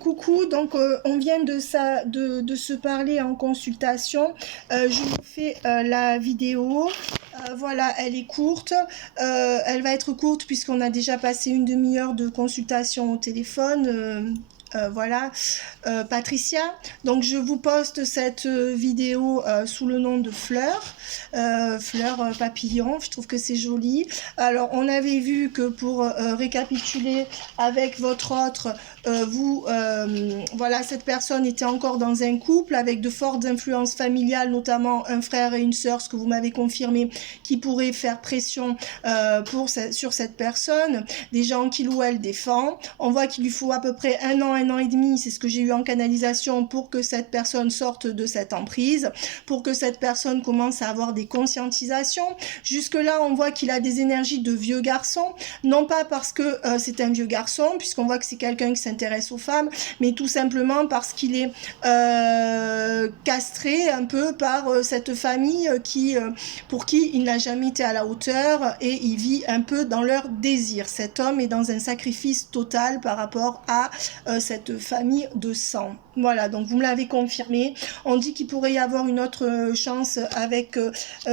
Coucou, donc on vient de se parler en consultation. Je vous fais la vidéo. Voilà, elle est courte. Elle va être courte puisqu'on a déjà passé une demi-heure de consultation au téléphone. Voilà, Patricia. Donc je vous poste cette vidéo sous le nom de Fleur, Fleur Papillon. Je trouve que c'est joli. Alors on avait vu que pour récapituler avec votre autre, voilà, cette personne était encore dans un couple avec de fortes influences familiales, notamment un frère et une sœur, ce que vous m'avez confirmé, qui pourraient faire pression sur cette personne, des gens qu'il ou elle défend. On voit qu'il lui faut à peu près un an et demi, c'est ce que j'ai eu en canalisation, pour que cette personne sorte de cette emprise, pour que cette personne commence à avoir des conscientisations. Jusque-là, on voit qu'il a des énergies de vieux garçon, non pas parce que c'est un vieux garçon, puisqu'on voit que c'est quelqu'un qui s'intéresse aux femmes, mais tout simplement parce qu'il est castré un peu par cette famille pour qui il n'a jamais été à la hauteur, et il vit un peu dans leur désir. Cet homme est dans un sacrifice total par rapport à cette famille de sang. Voilà, donc vous me l'avez confirmé. On dit qu'il pourrait y avoir une autre chance avec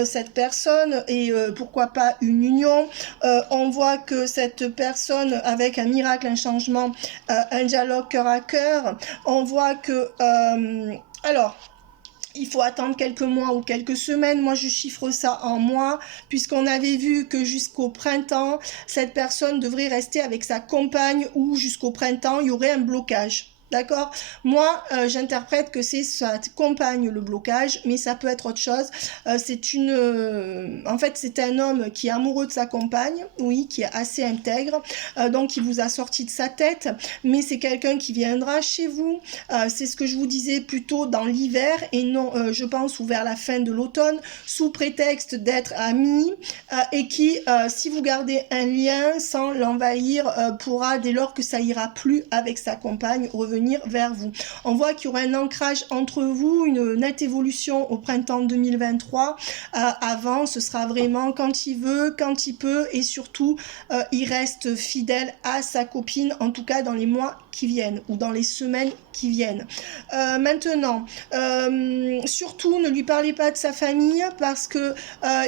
cette personne, et pourquoi pas une union. On voit que cette personne, avec un miracle, un changement, un dialogue cœur à cœur, on voit que alors il faut attendre quelques mois ou quelques semaines. Moi, je chiffre ça en mois, puisqu'on avait vu que jusqu'au printemps, cette personne devrait rester avec sa compagne, ou jusqu'au printemps, il y aurait un blocage. D'accord? Moi, j'interprète que c'est sa compagne le blocage, mais ça peut être autre chose. En fait, c'est un homme qui est amoureux de sa compagne, oui, qui est assez intègre, donc il vous a sorti de sa tête, mais c'est quelqu'un qui viendra chez vous. C'est ce que je vous disais, plutôt dans l'hiver, et non, je pense, ou vers la fin de l'automne, sous prétexte d'être amis, et qui, si vous gardez un lien sans l'envahir, pourra, dès lors que ça ira plus avec sa compagne, revenir vers vous. On voit qu'il y aura un ancrage entre vous, une nette évolution au printemps 2023. Avant, ce sera vraiment quand il veut, quand il peut, et surtout, il reste fidèle à sa copine, en tout cas dans les mois qui viennent, ou dans les semaines qui viennent. Maintenant, surtout, ne lui parlez pas de sa famille, parce que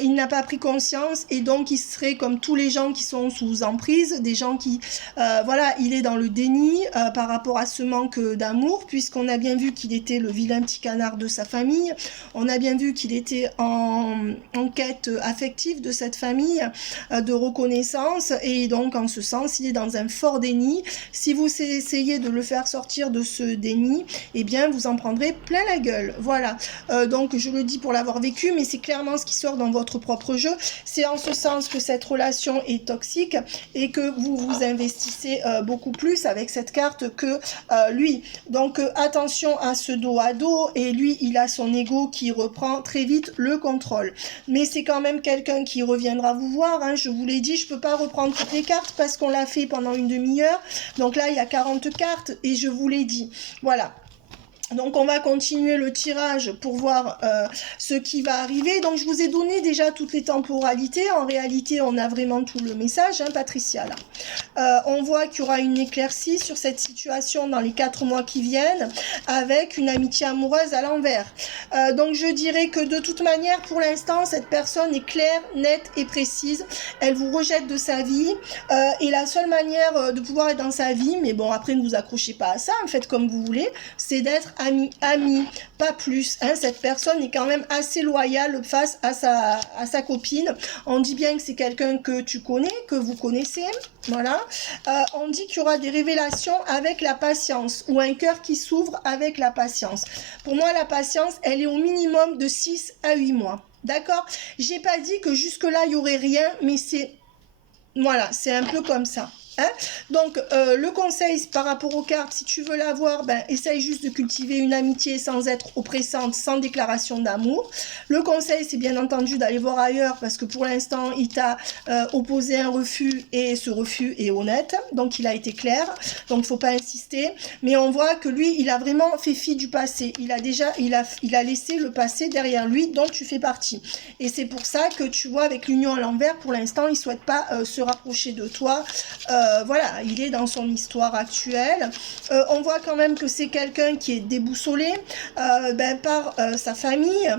il n'a pas pris conscience, et donc il serait comme tous les gens qui sont sous emprise, des gens qui, voilà, il est dans le déni par rapport à ce manque d'amour, puisqu'on a bien vu qu'il était le vilain petit canard de sa famille. On a bien vu qu'il était en quête affective de cette famille, de reconnaissance, et donc en ce sens, il est dans un fort déni. Si vous essayez de le faire sortir de ce déni, eh bien vous en prendrez plein la gueule. Voilà, donc je le dis pour l'avoir vécu, mais c'est clairement ce qui sort dans votre propre jeu. C'est en ce sens que cette relation est toxique, et que vous vous investissez beaucoup plus avec cette carte que lui. Donc attention à ce dos à dos, et lui, il a son ego qui reprend très vite le contrôle. Mais c'est quand même quelqu'un qui reviendra vous voir, hein. Je vous l'ai dit, je peux pas reprendre toutes les cartes parce qu'on l'a fait pendant une demi-heure. Donc là, il y a 40 cartes, et je vous l'ai dit. Voilà. Donc on va continuer le tirage pour voir ce qui va arriver. Donc je vous ai donné déjà toutes les temporalités. En réalité, on a vraiment tout le message, hein, Patricia, là. On voit qu'il y aura une éclaircie sur cette situation dans les 4 mois qui viennent, avec une amitié amoureuse à l'envers. Donc je dirais que de toute manière, pour l'instant, cette personne est claire, nette et précise. Elle vous rejette de sa vie, et la seule manière de pouvoir être dans sa vie, mais bon, après ne vous accrochez pas à ça, faites comme vous voulez, c'est d'être ami, pas plus, hein. Cette personne est quand même assez loyale face à sa copine. On dit bien que c'est quelqu'un que tu connais, que vous connaissez, voilà. On dit qu'il y aura des révélations avec la patience, ou un cœur qui s'ouvre avec la patience. Pour moi, la patience, elle est au minimum de 6 à 8 mois, d'accord? J'ai pas dit que jusque là il y aurait rien, mais c'est, voilà, c'est un peu comme ça. Hein? Donc le conseil par rapport aux cartes, si tu veux l'avoir, ben, essaye juste de cultiver une amitié sans être oppressante, sans déclaration d'amour. Le conseil, c'est bien entendu d'aller voir ailleurs, parce que pour l'instant il t'a opposé un refus, et ce refus est honnête, donc il a été clair, donc il ne faut pas insister. Mais on voit que lui, il a vraiment fait fi du passé, il a laissé le passé derrière lui, dont tu fais partie, et c'est pour ça que tu vois, avec l'union à l'envers, pour l'instant il ne souhaite pas se rapprocher de toi, voilà, il est dans son histoire actuelle. On voit quand même que c'est quelqu'un qui est déboussolé par sa famille.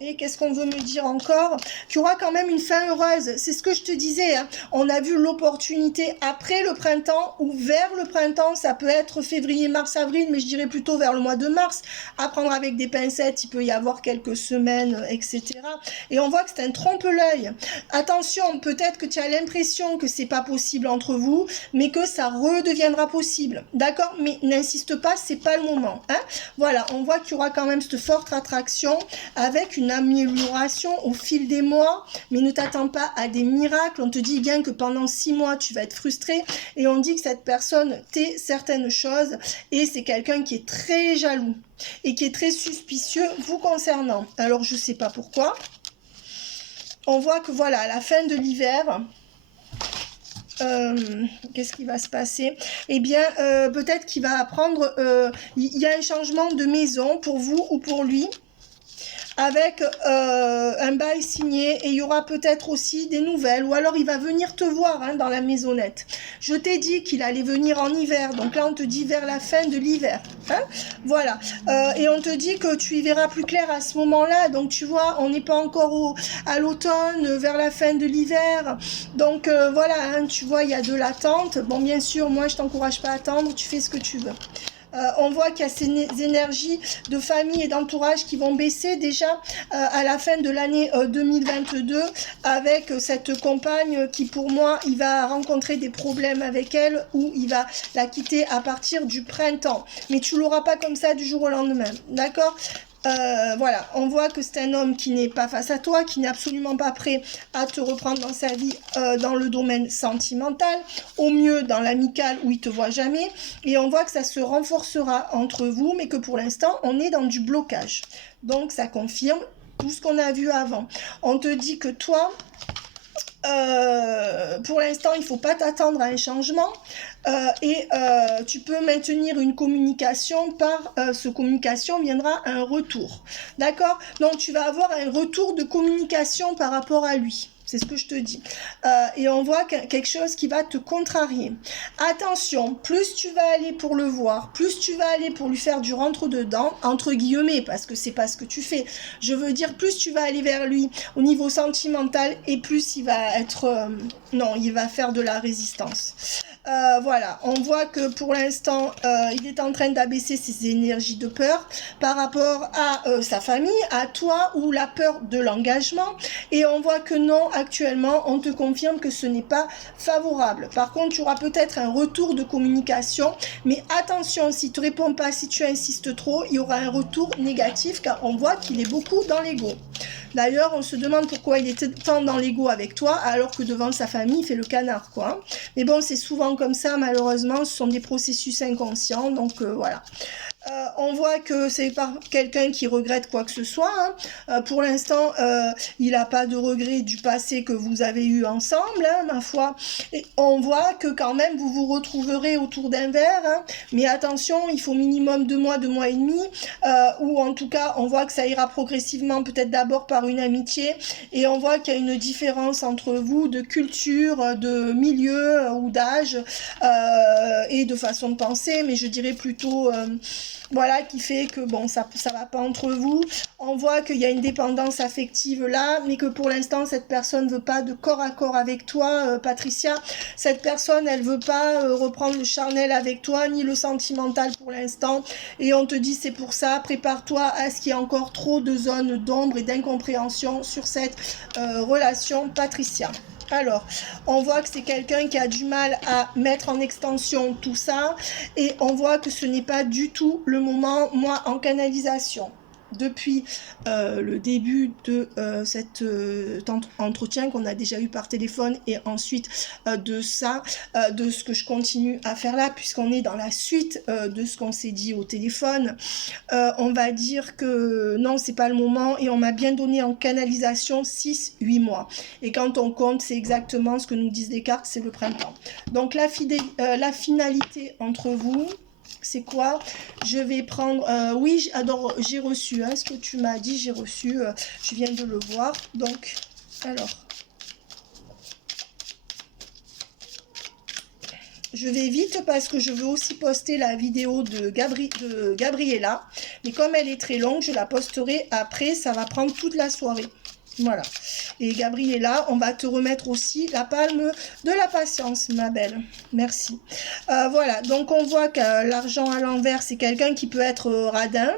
Et qu'est-ce qu'on veut me dire encore? Tu auras quand même une fin heureuse. C'est ce que je te disais. Hein. On a vu l'opportunité après le printemps ou vers le printemps. Ça peut être février, mars, avril, mais je dirais plutôt vers le mois de mars. À prendre avec des pincettes, il peut y avoir quelques semaines, etc. Et on voit que c'est un trompe-l'œil. Attention, peut-être que tu as l'impression que c'est pas possible entre vous, mais que ça redeviendra possible. D'accord? Mais n'insiste pas, c'est pas le moment. Hein. Voilà, on voit qu'il y aura quand même cette forte attraction avec une amélioration au fil des mois, mais ne t'attends pas à des miracles. On te dit bien que pendant 6 mois, tu vas être frustré et on dit que cette personne t'est certaines choses et c'est quelqu'un qui est très jaloux et qui est très suspicieux vous concernant. Alors, je sais pas pourquoi. On voit que voilà, à la fin de l'hiver, qu'est-ce qui va se passer? Eh bien, peut-être qu'il va apprendre, il y a un changement de maison pour vous ou pour lui, avec un bail signé et il y aura peut-être aussi des nouvelles ou alors il va venir te voir hein, dans la maisonnette. Je t'ai dit qu'il allait venir en hiver, donc là on te dit vers la fin de l'hiver. Hein, voilà, et on te dit que tu y verras plus clair à ce moment-là, donc tu vois, on n'est pas encore à l'automne, vers la fin de l'hiver, donc voilà, hein, tu vois, il y a de l'attente. Bon, bien sûr, moi je t'encourage pas à attendre, tu fais ce que tu veux. On voit qu'il y a ces énergies de famille et d'entourage qui vont baisser déjà à la fin de l'année 2022 avec cette compagne qui pour moi il va rencontrer des problèmes avec elle ou il va la quitter à partir du printemps, mais tu l'auras pas comme ça du jour au lendemain, d'accord? Voilà, on voit que c'est un homme qui n'est pas face à toi, qui n'est absolument pas prêt à te reprendre dans sa vie dans le domaine sentimental, au mieux dans l'amical où il te voit jamais, et on voit que ça se renforcera entre vous, mais que pour l'instant on est dans du blocage. Donc ça confirme tout ce qu'on a vu avant. On te dit que toi, pour l'instant, il ne faut pas t'attendre à un changement tu peux maintenir une communication par ce communication viendra un retour. D'accord? Donc, tu vas avoir un retour de communication par rapport à lui. C'est ce que je te dis. Et on voit quelque chose qui va te contrarier. Attention, plus tu vas aller pour le voir, plus tu vas aller pour lui faire du rentre-dedans, entre guillemets, parce que c'est pas ce que tu fais. Je veux dire, plus tu vas aller vers lui au niveau sentimental et plus il va être... non, il va faire de la résistance. Voilà, on voit que pour l'instant, il est en train d'abaisser ses énergies de peur par rapport à sa famille, à toi ou la peur de l'engagement. Et on voit que non, actuellement, on te confirme que ce n'est pas favorable. Par contre, tu auras peut-être un retour de communication, mais attention, si tu ne réponds pas, si tu insistes trop, il y aura un retour négatif car on voit qu'il est beaucoup dans l'ego. D'ailleurs, on se demande pourquoi il est tant dans l'ego avec toi alors que devant sa famille, il fait le canard, quoi. Mais bon, c'est souvent comme ça, malheureusement, ce sont des processus inconscients, donc voilà. On voit que c'est pas quelqu'un qui regrette quoi que ce soit. Hein. Pour l'instant, il n'a pas de regret du passé que vous avez eu ensemble, hein, ma foi. Et on voit que quand même, vous vous retrouverez autour d'un verre. Hein. Mais attention, il faut minimum 2 mois et demi. Ou en tout cas, on voit que ça ira progressivement, peut-être d'abord par une amitié. Et on voit qu'il y a une différence entre vous de culture, de milieu ou d'âge et de façon de penser. Mais je dirais plutôt... voilà, qui fait que bon, ça va pas entre vous. On voit qu'il y a une dépendance affective là, mais que pour l'instant, cette personne ne veut pas de corps à corps avec toi, Patricia. Cette personne, elle veut pas reprendre le charnel avec toi, ni le sentimental pour l'instant. Et on te dit, c'est pour ça, prépare-toi à ce qu'il y ait encore trop de zones d'ombre et d'incompréhension sur cette relation, Patricia. Alors, on voit que c'est quelqu'un qui a du mal à mettre en extension tout ça et on voit que ce n'est pas du tout le moment, moi, en canalisation. Depuis le début de cet entretien qu'on a déjà eu par téléphone et ensuite de ça, de ce que je continue à faire là, puisqu'on est dans la suite de ce qu'on s'est dit au téléphone, on va dire que non, c'est pas le moment et on m'a bien donné en canalisation 6-8 mois. Et quand on compte, c'est exactement ce que nous disent les cartes, c'est le printemps. Donc la finalité entre vous... C'est quoi? Je vais prendre... oui, alors j'ai reçu, hein, ce que tu m'as dit, j'ai reçu, je viens de le voir. Donc, Alors, je vais vite parce que je veux aussi poster la vidéo de Gabriella. Mais comme elle est très longue, je la posterai après. Ça va prendre toute la soirée. Voilà. Et Gabriella, on va te remettre aussi la palme de la patience, ma belle. Merci. Voilà, donc on voit que l'argent à l'envers, c'est quelqu'un qui peut être radin.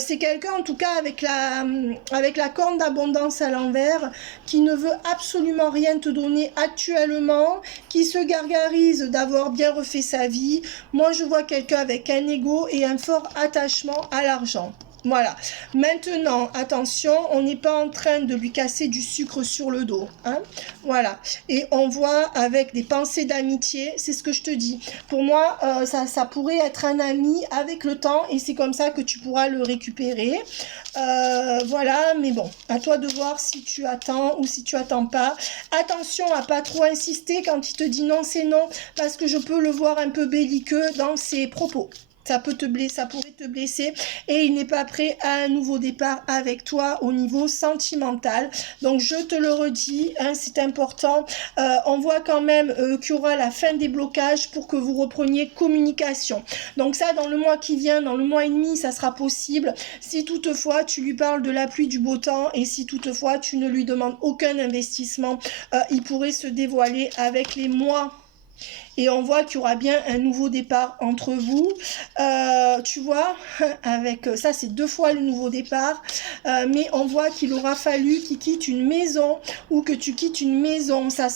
C'est quelqu'un, en tout cas, avec la corne d'abondance à l'envers, qui ne veut absolument rien te donner actuellement, qui se gargarise d'avoir bien refait sa vie. Moi, je vois quelqu'un avec un ego et un fort attachement à l'argent. Voilà. Maintenant, attention, on n'est pas en train de lui casser du sucre sur le dos. Hein, voilà. Et on voit avec des pensées d'amitié, c'est ce que je te dis. Pour moi, ça pourrait être un ami avec le temps et c'est comme ça que tu pourras le récupérer. Voilà, mais bon, à toi de voir si tu attends ou si tu attends pas. Attention à pas trop insister quand il te dit non, c'est non, parce que je peux le voir un peu belliqueux dans ses propos. Ça peut te blesser, ça pourrait te blesser et il n'est pas prêt à un nouveau départ avec toi au niveau sentimental. Donc je te le redis, hein, c'est important. On voit quand même qu'il y aura la fin des blocages pour que vous repreniez communication. Donc ça, dans le mois qui vient, dans le mois et demi, ça sera possible. Si toutefois tu lui parles de la pluie, du beau temps et si toutefois tu ne lui demandes aucun investissement, il pourrait se dévoiler avec les mois. Et on voit qu'il y aura bien un nouveau départ entre vous. Tu vois, avec ça, c'est 2 fois le nouveau départ. Mais on voit qu'il aura fallu qu'il quitte une maison ou que tu quittes une maison. Ça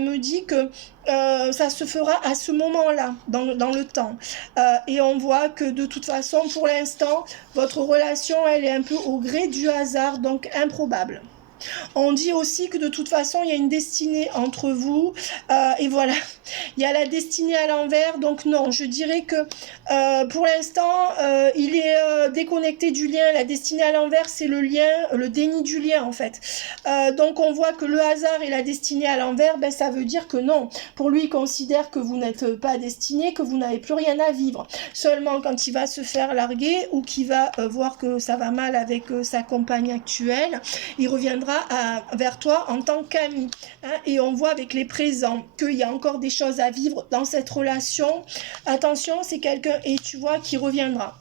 me dit que ça se fera à ce moment-là, dans le temps. Et on voit que de toute façon, pour l'instant, votre relation, elle est un peu au gré du hasard, donc improbable. On dit aussi que de toute façon, il y a une destinée entre vous. Et voilà, il y a la destinée à l'envers. Donc non, je dirais que pour l'instant, il est déconnecté du lien. La destinée à l'envers, c'est le lien, le déni du lien en fait. Donc on voit que le hasard et la destinée à l'envers, ben, ça veut dire que non. Pour lui, il considère que vous n'êtes pas destiné, que vous n'avez plus rien à vivre. Seulement quand il va se faire larguer ou qu'il va voir que ça va mal avec sa compagne actuelle, il reviendra vers toi en tant qu'ami. Hein, et on voit avec les présents qu'il y a encore des choses à vivre dans cette relation. Attention, c'est quelqu'un, et tu vois, qui reviendra.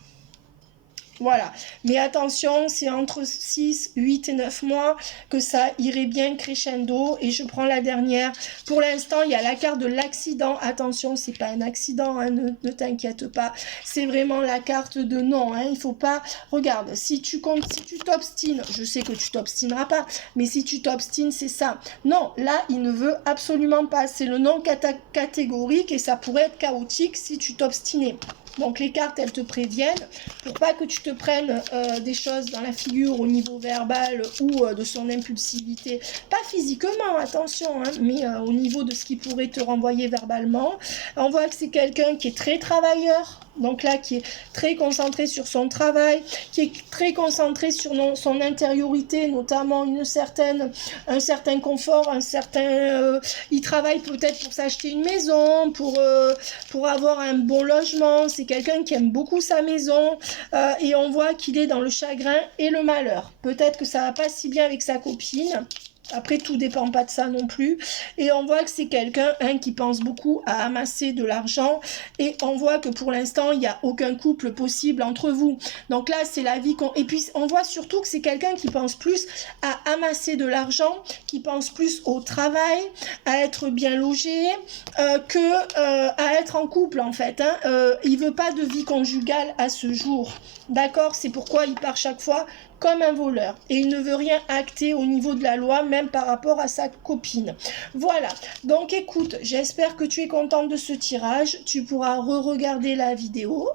Voilà, mais attention, c'est entre 6, 8 et 9 mois que ça irait bien crescendo. Et je prends la dernière. Pour l'instant, il y a la carte de l'accident. Attention, c'est pas un accident, hein, ne t'inquiète pas. C'est vraiment la carte de non. Hein, il faut pas... Regarde, si tu t'obstines, je sais que tu t'obstineras pas, mais si tu t'obstines, c'est ça. Non, là, il ne veut absolument pas. C'est le non catégorique et ça pourrait être chaotique si tu t'obstinais. Donc les cartes, elles te préviennent pour pas que tu te prennes des choses dans la figure au niveau verbal ou de son impulsivité. Pas physiquement, attention, hein, mais au niveau de ce qui pourrait te renvoyer verbalement. On voit que c'est quelqu'un qui est très travailleur. Donc là, qui est très concentré sur son travail, qui est très concentré sur son intériorité, notamment un certain confort, il travaille peut-être pour s'acheter une maison, pour avoir un bon logement. C'est quelqu'un qui aime beaucoup sa maison et on voit qu'il est dans le chagrin et le malheur. Peut-être que ça va pas si bien avec sa copine. Après, tout dépend pas de ça non plus. Et on voit que c'est quelqu'un qui pense beaucoup à amasser de l'argent. Et on voit que pour l'instant, il n'y a aucun couple possible entre vous. Donc là, c'est la vie qu'on... Et puis, on voit surtout que c'est quelqu'un qui pense plus à amasser de l'argent, qui pense plus au travail, à être bien logé, à être en couple, en fait. Hein. Il veut pas de vie conjugale à ce jour. D'accord? C'est pourquoi il part chaque fois comme un voleur. Et il ne veut rien acter au niveau de la loi, même par rapport à sa copine. Voilà. Donc écoute, j'espère que tu es contente de ce tirage. Tu pourras re-regarder la vidéo.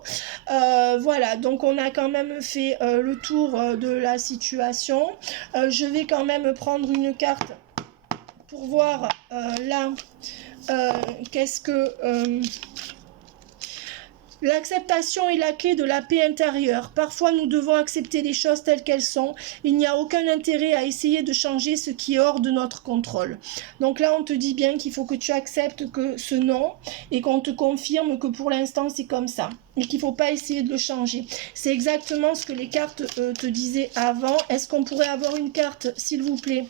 Voilà. Donc on a quand même fait le tour de la situation. Je vais quand même prendre une carte pour voir là qu'est-ce que... L'acceptation est la clé de la paix intérieure. Parfois, nous devons accepter les choses telles qu'elles sont. Il n'y a aucun intérêt à essayer de changer ce qui est hors de notre contrôle. Donc là, on te dit bien qu'il faut que tu acceptes que ce non et qu'on te confirme que pour l'instant, c'est comme ça et qu'il ne faut pas essayer de le changer. C'est exactement ce que les cartes te disaient avant. Est-ce qu'on pourrait avoir une carte, s'il vous plaît,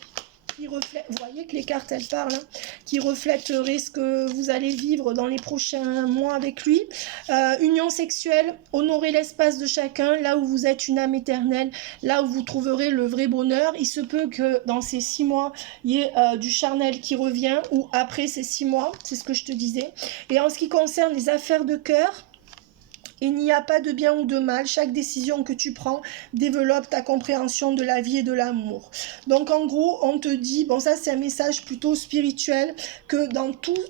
qui reflète, vous voyez que les cartes elles parlent, hein, qui reflèterait ce que vous allez vivre dans les prochains mois avec lui. Union sexuelle, honorer l'espace de chacun, là où vous êtes une âme éternelle, là où vous trouverez le vrai bonheur. Il se peut que dans ces 6 mois, il y ait du charnel qui revient, ou après ces 6 mois, c'est ce que je te disais. Et en ce qui concerne les affaires de cœur, il n'y a pas de bien ou de mal. Chaque décision que tu prends développe ta compréhension de la vie et de l'amour. Donc en gros, on te dit, bon ça c'est un message plutôt spirituel, que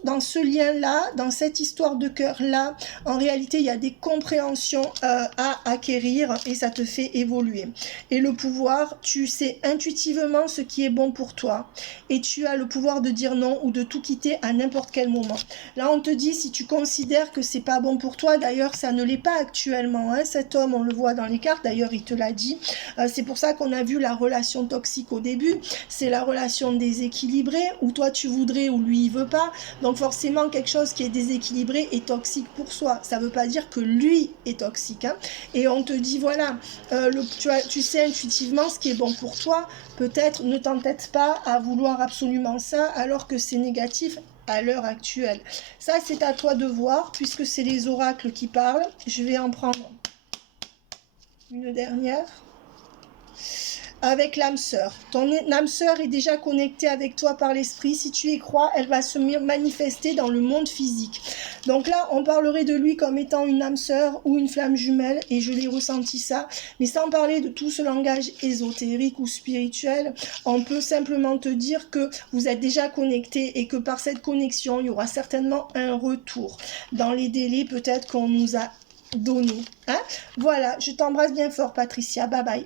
dans ce lien-là, dans cette histoire de cœur-là, en réalité, il y a des compréhensions à acquérir et ça te fait évoluer. Et le pouvoir, tu sais intuitivement ce qui est bon pour toi et tu as le pouvoir de dire non ou de tout quitter à n'importe quel moment. Là, on te dit, si tu considères que c'est pas bon pour toi, d'ailleurs, ça ne l'est pas actuellement, hein. Cet homme, on le voit dans les cartes, d'ailleurs il te l'a dit, c'est pour ça qu'on a vu la relation toxique au début, c'est la relation déséquilibrée, où toi tu voudrais ou lui il veut pas, donc forcément quelque chose qui est déséquilibré est toxique pour soi, ça veut pas dire que lui est toxique, hein. Et on te dit voilà, tu sais intuitivement ce qui est bon pour toi, peut-être ne t'entête pas à vouloir absolument ça alors que c'est négatif à l'heure actuelle. Ça, c'est à toi de voir, puisque c'est les oracles qui parlent. Je vais en prendre une dernière. Avec l'âme sœur. Ton âme sœur est déjà connectée avec toi par l'esprit. Si tu y crois, elle va se manifester dans le monde physique. Donc là, on parlerait de lui comme étant une âme sœur ou une flamme jumelle, et je l'ai ressenti ça. Mais sans parler de tout ce langage ésotérique ou spirituel, on peut simplement te dire que vous êtes déjà connectés et que par cette connexion, il y aura certainement un retour dans les délais peut-être qu'on nous a donné. Hein? Voilà, je t'embrasse bien fort, Patricia. Bye bye.